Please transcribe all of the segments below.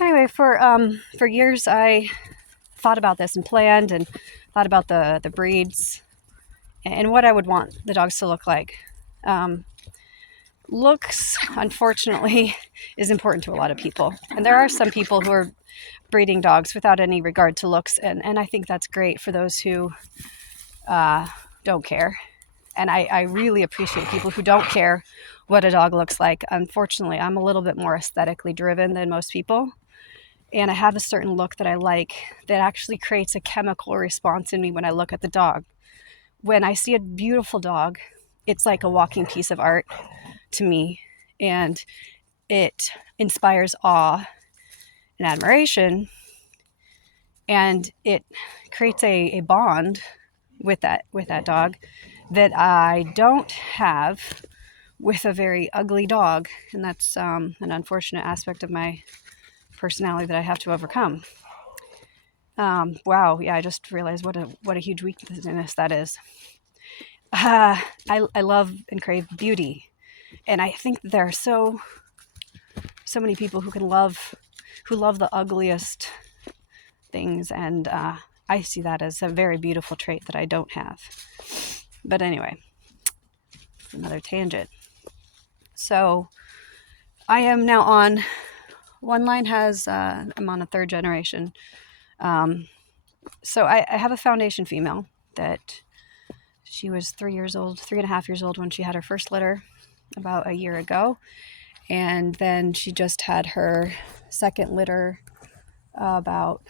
Anyway, for years I thought about this and planned and thought about the breeds and what I would want the dogs to look like. Um, Looks, unfortunately, is important to a lot of people, and there are some people who are breeding dogs without any regard to looks, and I think that's great for those who uh, don't care. And I really appreciate people who don't care what a dog looks like. Unfortunately, I'm a little bit more aesthetically driven than most people. And I have a certain look that I like that actually creates a chemical response in me when I look at the dog. When I see a beautiful dog, it's like a walking piece of art to me. And it inspires awe and admiration. And it creates a bond with that dog that I don't have with a very ugly dog, and that's an unfortunate aspect of my personality that I have to overcome. Wow, yeah, I just realized what a huge weakness that is. I love and crave beauty, and I think there are so many people who love the ugliest things, and I see that as a very beautiful trait that I don't have. But anyway, another tangent. So I am now on one line has I'm on a third generation. Um, so I have a foundation female that she was 3 years old, 3.5 years old when she had her first litter about a year ago. And then she just had her second litter about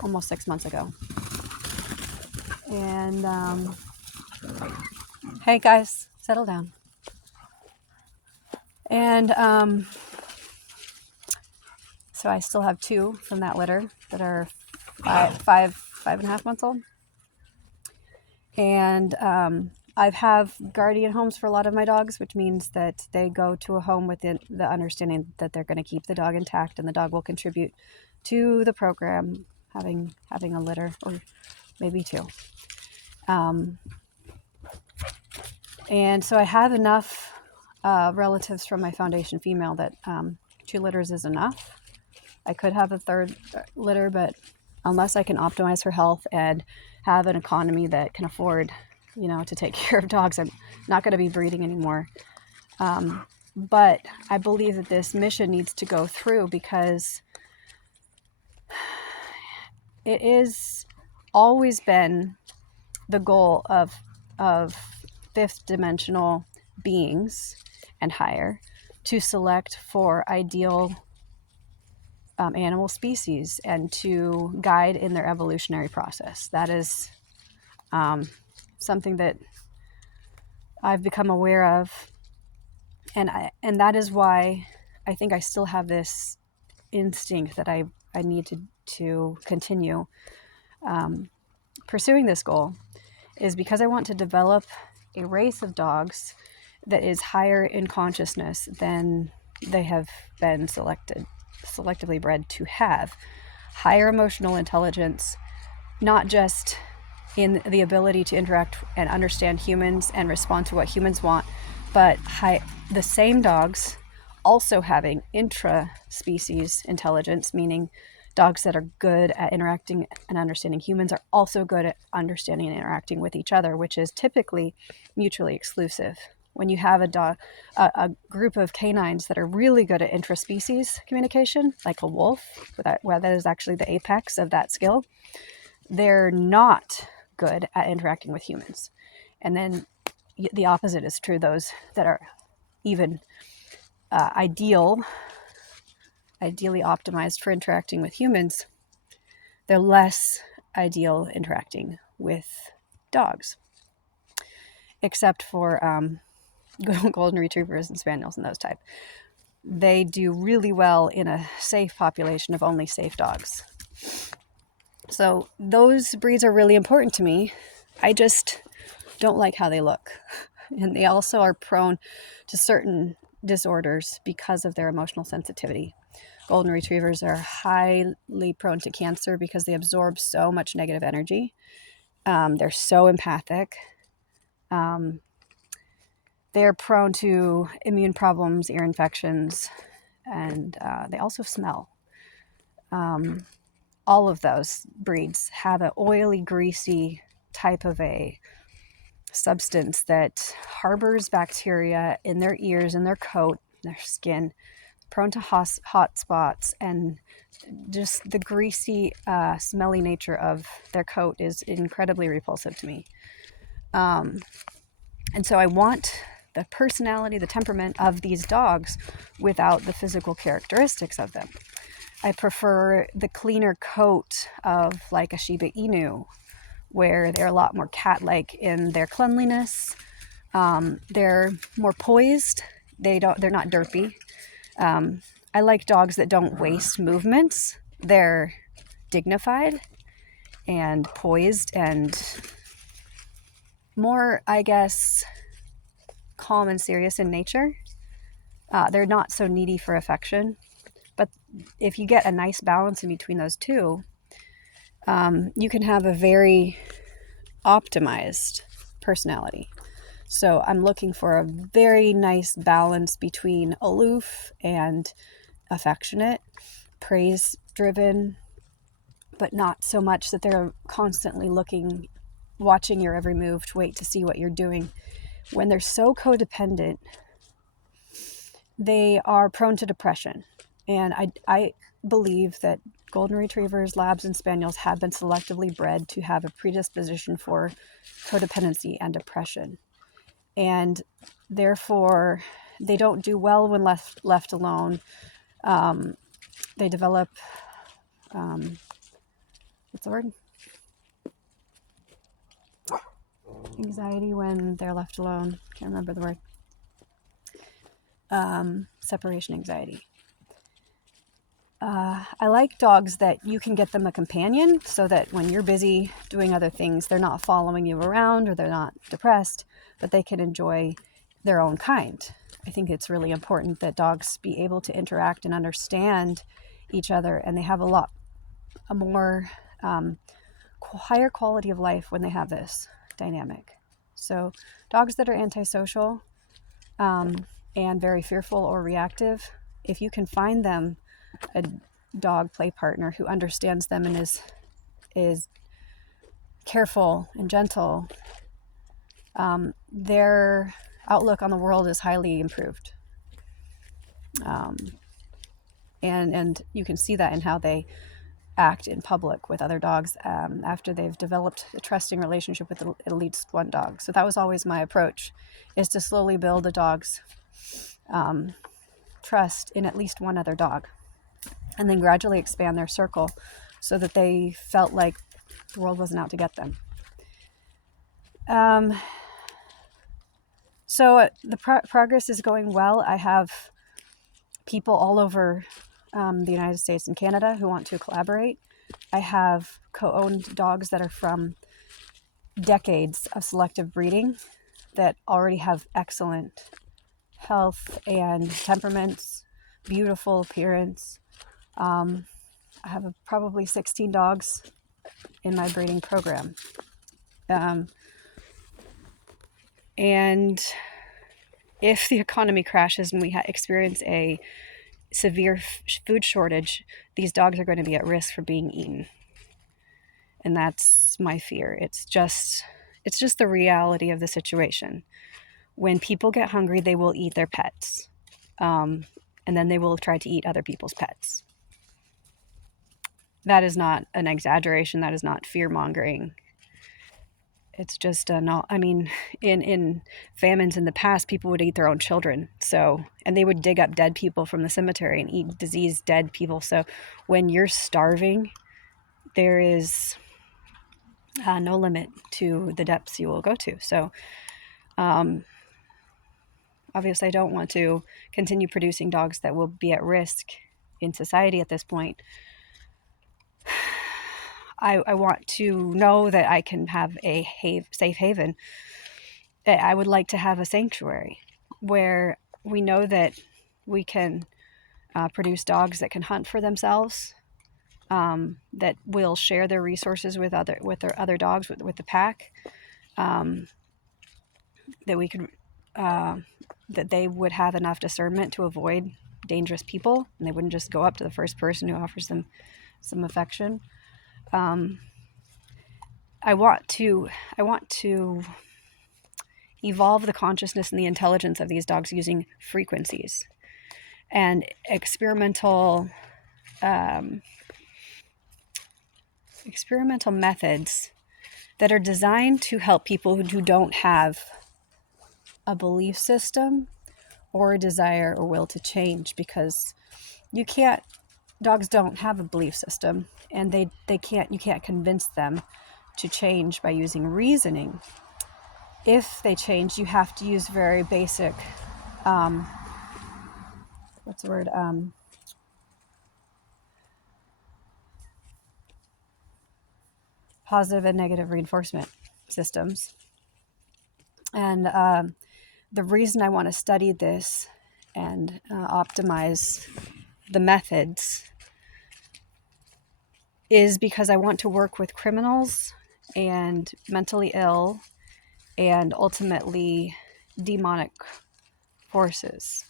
almost 6 months ago. And hey guys, settle down. And so I still have two from that litter that are five and a half months old. And I have guardian homes for a lot of my dogs, which means that they go to a home with the understanding that they're going to keep the dog intact and the dog will contribute to the program, having a litter or maybe two. And so I have enough relatives from my foundation female that 2 litters is enough. I could have a third litter, but unless I can optimize her health and have an economy that can afford, to take care of dogs, I'm not going to be breeding anymore. But I believe that this mission needs to go through because it is always been the goal of fifth dimensional beings and higher to select for ideal animal species and to guide in their evolutionary process. That is something that I've become aware of, and that is why I think I still have this instinct that I need to continue pursuing this goal, is because I want to develop a race of dogs that is higher in consciousness than they have been selectively bred to have. Higher emotional intelligence, not just in the ability to interact and understand humans and respond to what humans want, but the same dogs also having intra-species intelligence, meaning dogs that are good at interacting and understanding humans are also good at understanding and interacting with each other, which is typically mutually exclusive. When you have a group of canines that are really good at intraspecies communication, like a wolf, where that is actually the apex of that skill, they're not good at interacting with humans. And then the opposite is true. Those that are even ideally optimized for interacting with humans, they're less ideal interacting with dogs, except for golden retrievers and spaniels and those type. They do really well in a safe population of only safe dogs. So those breeds are really important to me. I just don't like how they look. And they also are prone to certain disorders because of their emotional sensitivity. Golden retrievers are highly prone to cancer because they absorb so much negative energy. They're so empathic. They're prone to immune problems, ear infections, and they also smell. All of those breeds have an oily, greasy type of a substance that harbors bacteria in their ears, in their coat, their skin, prone to hot spots, and just the greasy, smelly nature of their coat is incredibly repulsive to me. And so I want the personality, the temperament of these dogs without the physical characteristics of them. I prefer the cleaner coat of like a Shiba Inu, where they're a lot more cat-like in their cleanliness. They're more poised. They're not derpy. I like dogs that don't waste movements. They're dignified and poised and more, I guess, calm and serious in nature. They're not so needy for affection. But if you get a nice balance in between those two, you can have a very optimized personality. So I'm looking for a very nice balance between aloof and affectionate, praise driven, but not so much that they're constantly watching your every move to wait to see what you're doing. When they're so codependent, they are prone to depression. And I believe that golden retrievers, labs, and spaniels have been selectively bred to have a predisposition for codependency and depression. And therefore, they don't do well when left alone. They develop, what's the word? Anxiety when they're left alone. Can't remember the word. Separation anxiety. I like dogs that you can get them a companion so that when you're busy doing other things, they're not following you around or they're not depressed, but they can enjoy their own kind. I think it's really important that dogs be able to interact and understand each other, and they have a more higher quality of life when they have this dynamic. So dogs that are antisocial and very fearful or reactive, if you can find them a dog play partner who understands them and is careful and gentle, their outlook on the world is highly improved. And you can see that in how they act in public with other dogs after they've developed a trusting relationship with at least one dog. So that was always my approach, is to slowly build a dog's trust in at least one other dog, and then gradually expand their circle so that they felt like the world wasn't out to get them. So the progress is going well. I have people all over the United States and Canada who want to collaborate. I have co-owned dogs that are from decades of selective breeding that already have excellent health and temperaments, beautiful appearance. I have probably 16 dogs in my breeding program. And if the economy crashes and we experience a severe food shortage, these dogs are going to be at risk for being eaten. And that's my fear. It's just the reality of the situation. When people get hungry, they will eat their pets. And then they will try to eat other people's pets. That is not an exaggeration. That is not fear-mongering. It's just in famines in the past, people would eat their own children. So, and they would dig up dead people from the cemetery and eat diseased dead people. So when you're starving, there is no limit to the depths you will go to. So obviously I don't want to continue producing dogs that will be at risk in society at this point. I want to know that I can have a safe haven. I would like to have a sanctuary where we know that we can produce dogs that can hunt for themselves, that will share their resources with their other dogs, with the pack, that we could that they would have enough discernment to avoid dangerous people, and they wouldn't just go up to the first person who offers them some affection. I want to evolve the consciousness and the intelligence of these dogs using frequencies and experimental methods that are designed to help people who don't have a belief system or a desire or will to change, because dogs don't have a belief system, and you can't convince them to change by using reasoning. If they change, you have to use very basic positive and negative reinforcement systems. And the reason I want to study this and optimize the methods is because I want to work with criminals and mentally ill and ultimately demonic forces,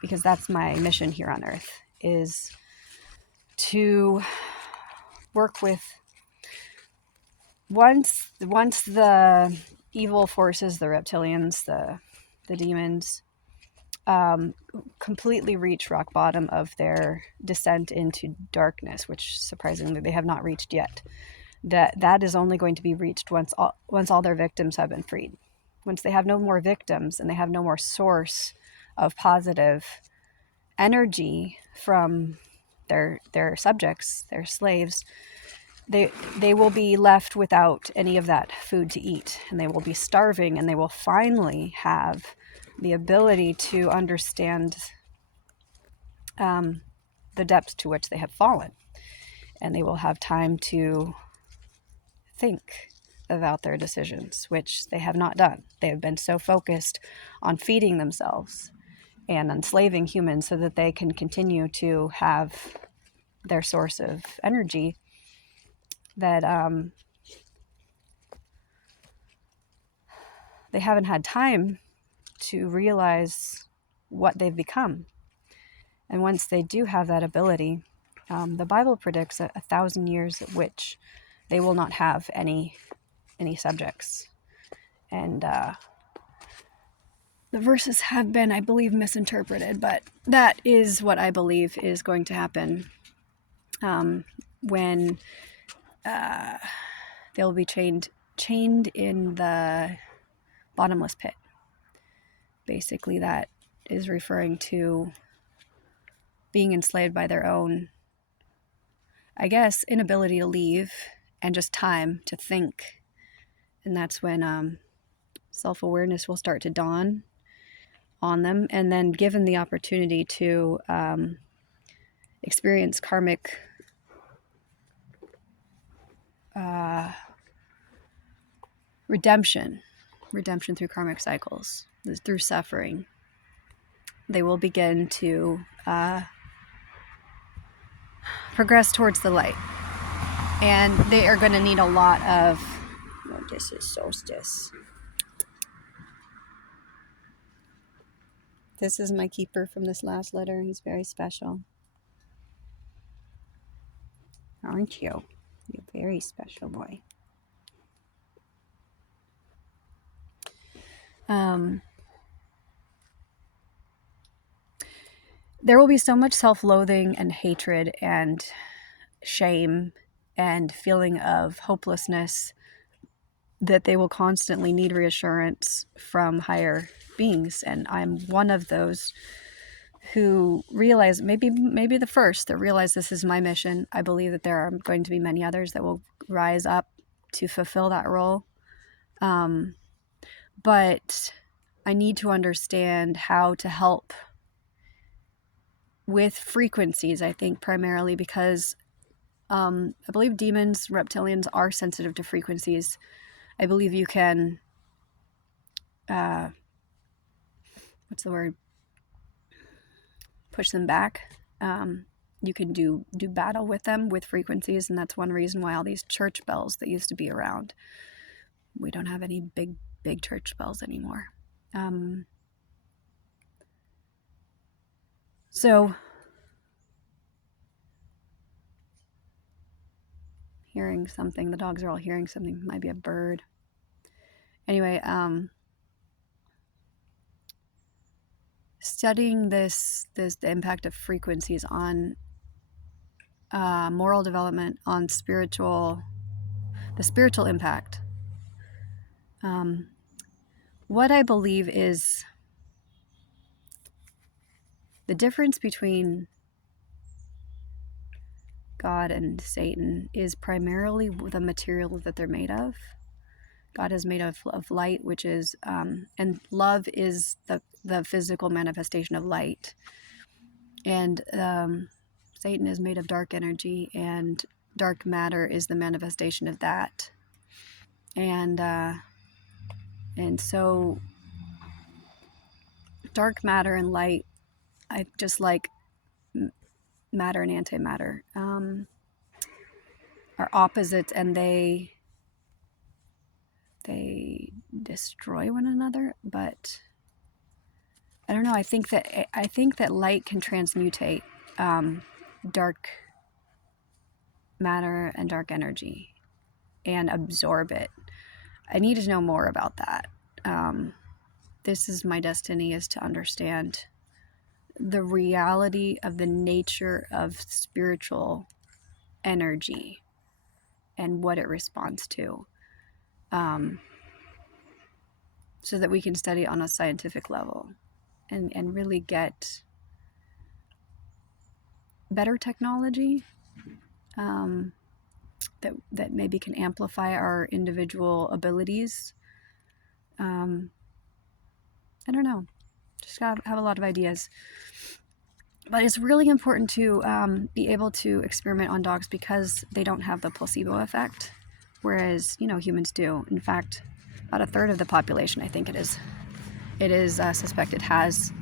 because that's my mission here on earth, is to work with once the evil forces, the reptilians, the demons, completely reach rock bottom of their descent into darkness, which surprisingly they have not reached yet. That is only going to be reached once all their victims have been freed. Once they have no more victims and they have no more source of positive energy from their subjects, their slaves, they will be left without any of that food to eat, and they will be starving, and they will finally have the ability to understand the depths to which they have fallen, and they will have time to think about their decisions, which they have not done. They have been so focused on feeding themselves and enslaving humans so that they can continue to have their source of energy that they haven't had time to realize what they've become. And once they do have that ability, the Bible predicts 1,000 years at which they will not have any subjects. And the verses have been, I believe, misinterpreted, but that is what I believe is going to happen when they'll be chained in the bottomless pit. Basically, that is referring to being enslaved by their own, I guess, inability to leave and just time to think. And that's when self-awareness will start to dawn on them, and then given the opportunity to experience karmic redemption through karmic cycles, through suffering, they will begin to progress towards the light. And they are going to need a lot of... Oh, this is solstice. This is my keeper from this last letter. He's very special. Aren't you? You're a very special boy. There will be so much self-loathing and hatred and shame and feeling of hopelessness that they will constantly need reassurance from higher beings. And I'm one of those who realize, maybe the first that realize this is my mission. I believe that there are going to be many others that will rise up to fulfill that role. But I need to understand how to help with frequencies, I think, primarily because I believe demons, reptilians are sensitive to frequencies. I believe you can, push them back. You can do battle with them with frequencies, and that's one reason why all these church bells that used to be around, we don't have any big church bells anymore. So, hearing something, the dogs are all hearing something, might be a bird. Anyway, studying the impact of frequencies on moral development, on the spiritual impact. What I believe is the difference between God and Satan is primarily the material that they're made of. God is made of light, which is, and love is the physical manifestation of light. And Satan is made of dark energy, and dark matter is the manifestation of that. And so dark matter and light, I just like matter and antimatter, are opposites, and they destroy one another. But I don't know. I think that light can transmutate dark matter and dark energy and absorb it. I need to know more about that. This is my destiny, is to understand the reality of the nature of spiritual energy and what it responds to, so that we can study on a scientific level and really get better technology that maybe can amplify our individual abilities. I don't know, just have a lot of ideas. But it's really important to be able to experiment on dogs because they don't have the placebo effect, whereas humans do. In fact, about a third of the population, I think it is suspected, has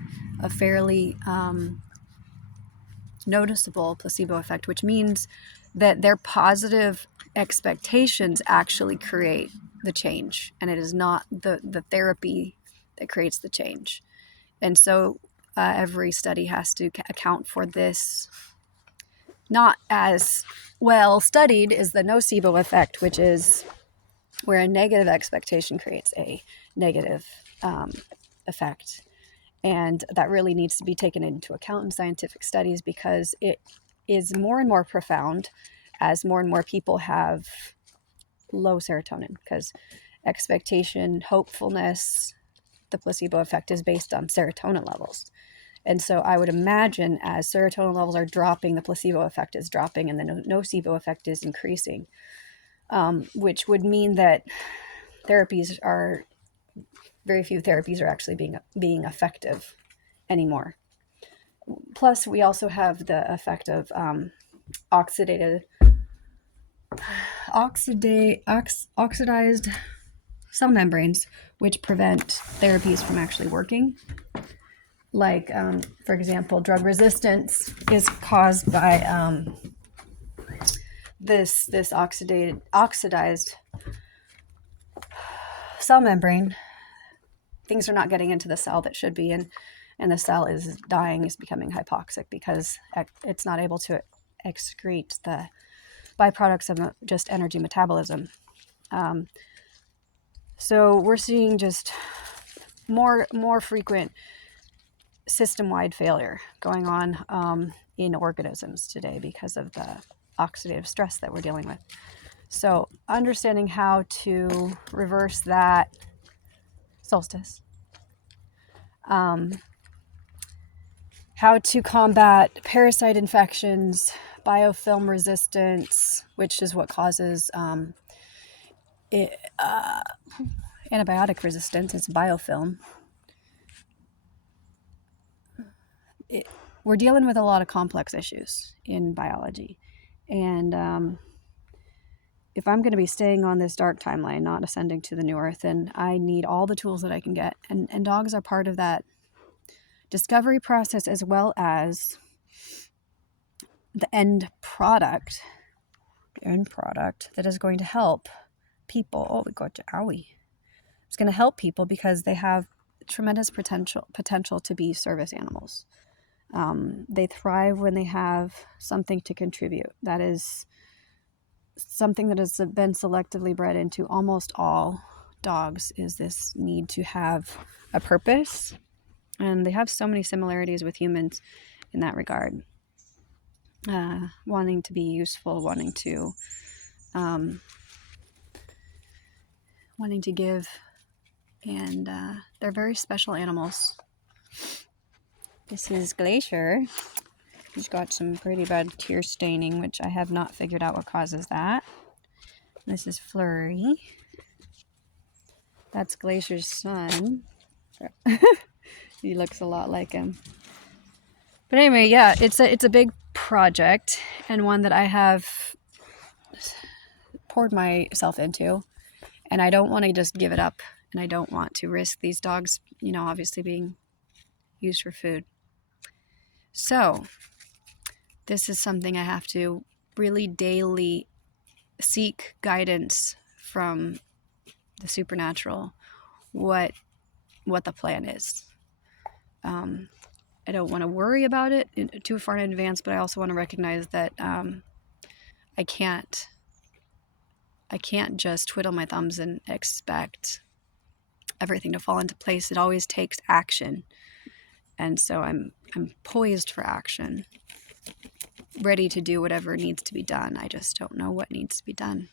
a fairly noticeable placebo effect, which means that their positive expectations actually create the change, and it is not the therapy that creates the change. And so every study has to account for this. Not as well studied is the nocebo effect, which is where a negative expectation creates a negative effect. And that really needs to be taken into account in scientific studies, because it is more and more profound as more and more people have low serotonin, because expectation, hopefulness, the placebo effect is based on serotonin levels. And so I would imagine as serotonin levels are dropping, the placebo effect is dropping and the nocebo effect is increasing, which would mean that very few therapies are actually being effective anymore. Plus, we also have the effect of oxidized cell membranes, which prevent therapies from actually working. Like, for example, drug resistance is caused by this oxidized cell membrane. Things are not getting into the cell that should be, and the cell is dying, is becoming hypoxic because it's not able to excrete the byproducts of just energy metabolism. So we're seeing just more frequent system-wide failure going on in organisms today because of the oxidative stress that we're dealing with. So understanding how to reverse that solstice, how to combat parasite infections, biofilm resistance, which is what causes antibiotic resistance. It's biofilm. We're dealing with a lot of complex issues in biology. And if I'm going to be staying on this dark timeline, not ascending to the new earth, then I need all the tools that I can get. And dogs are part of that discovery process, as well as the end product that is going to help people. Oh, we got to owie. It's going to help people because they have tremendous potential to be service animals. They thrive when they have something to contribute. That is something that has been selectively bred into almost all dogs, is this need to have a purpose. And they have so many similarities with humans in that regard. Wanting to be useful, wanting to give, and they're very special animals. This is Glacier. He's got some pretty bad tear staining, which I have not figured out what causes that. This is Flurry. That's Glacier's son. He looks a lot like him. But anyway, yeah, it's a big project, and one that I have poured myself into, and I don't want to just give it up, and I don't want to risk these dogs, obviously being used for food. So this is something I have to really daily seek guidance from the supernatural, what the plan is. I don't want to worry about it too far in advance, but I also want to recognize that I can't just twiddle my thumbs and expect everything to fall into place. It always takes action. And so I'm poised for action, ready to do whatever needs to be done. I just don't know what needs to be done.